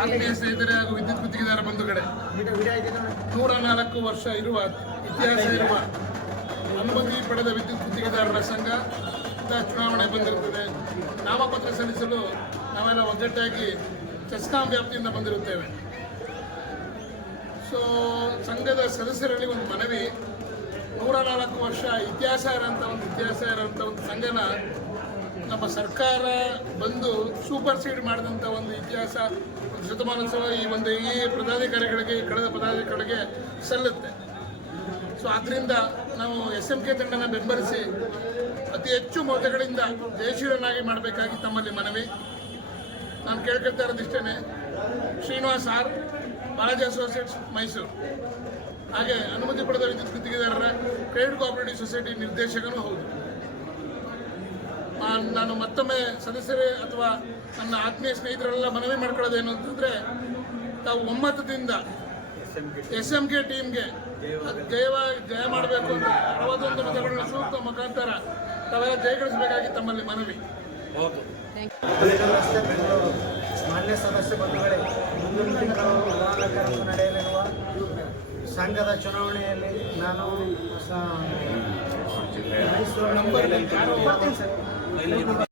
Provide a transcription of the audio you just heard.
ಆತ್ಮೀಯ ಸ್ನೇಹಿತರೆ ಹಾಗೂ ವಿದ್ಯುತ್ ಗುತ್ತಿಗೆದಾರ ಬಂಧುಗಳೇ, 104 ವರ್ಷ ಇರುವ ಇತಿಹಾಸ ಇರುವ ಅನುಮತಿ ಪಡೆದ ವಿದ್ಯುತ್ ಗುತ್ತಿಗೆದಾರರ ಸಂಘ ಚುನಾವಣೆ ಬಂದಿರುತ್ತದೆ. ನಾಮಪತ್ರ ಸಲ್ಲಿಸಲು ನಾವೆಲ್ಲ ಒಗ್ಗಟ್ಟಾಗಿ ಚೆಸ್ಕಾಂ ವ್ಯಾಪ್ತಿಯಿಂದ ಬಂದಿರುತ್ತೇವೆ. ಸೊ ಸಂಘದ ಸದಸ್ಯರಲ್ಲಿ ಒಂದು ಮನವಿ, 104 ವರ್ಷ ಇತಿಹಾಸ ಇರೋಂಥ ಒಂದು ಸಂಘನ ನಮ್ಮ ಸರ್ಕಾರ ಬಂದು ಸೂಪರ್ ಸೀಡ್ ಮಾಡಿದಂಥ ಒಂದು ಇತಿಹಾಸ, ಒಂದು ಶತಮಾನೋತ್ಸವ ಈ ಪದಾಧಿಕಾರಿಗಳಿಗೆ, ಕಳೆದ ಪದಾಧಿಕಾರಿಗಳಿಗೆ ಸಲ್ಲುತ್ತೆ. ಸೊ ಆದ್ದರಿಂದ ನಾವು SMK ತಂಡನ ಬೆಂಬಲಿಸಿ ಅತಿ ಹೆಚ್ಚು ಮತಗಳಿಂದ ಜಯಶೀಲನಾಗಿ ಮಾಡಬೇಕಾಗಿ ತಮ್ಮಲ್ಲಿ ಮನವಿ. ನಾನು ಕೇಳ್ಕೊಳ್ತಾ ಇರೋದಿಷ್ಟೇ, ಶ್ರೀನಿವಾಸ್ ಆರ್, ಬಾಲಾಜಿ ಅಸೋಸಿಯೇಟ್ಸ್ ಮೈಸೂರು, ಹಾಗೆ ಅನುಮತಿ ಪಡೆದ ವಿದ್ಯುತ್ ಗುತ್ತಿಗೆದಾರರ ಕ್ರೆಡಿಟ್ ಕೋಆಪರೇಟಿವ್ ಸೊಸೈಟಿ ನಿರ್ದೇಶಕನೂ ಹೌದು. ನಾನು ಮತ್ತೊಮ್ಮೆ ಸದಸ್ಯರೇ ಅಥವಾ ನನ್ನ ಆತ್ಮೀಯ ಸ್ನೇಹಿತರೆಲ್ಲ ಮನವಿ ಮಾಡ್ಕೊಳ್ಳೋದೇನು ಅಂತಂದರೆ, ತಾವು ಒಮ್ಮತದಿಂದ SMK ಟೀಮ್ಗೆ ಜಯ ಮಾಡಬೇಕು ಅಂತ 61 ಮತಗಳನ್ನು ಸೂಕ್ತ ಮುಖಾಂತರ ತಾವೆಲ್ಲ ಜಯಗಳಿಸಬೇಕಾಗಿ ತಮ್ಮಲ್ಲಿ ಮನವಿ. ಮಾನ್ಯ ಸದಸ್ಯ ಬಂಧುಗಳೇ, ಮುಂದಿನ ತಿಂಗಳು 14ರಂದು ನಡೆಯಲಿರುವ ಸಂಘದ ಚುನಾವಣೆಯಲ್ಲಿ ನಾನು ಮೈಸೂರು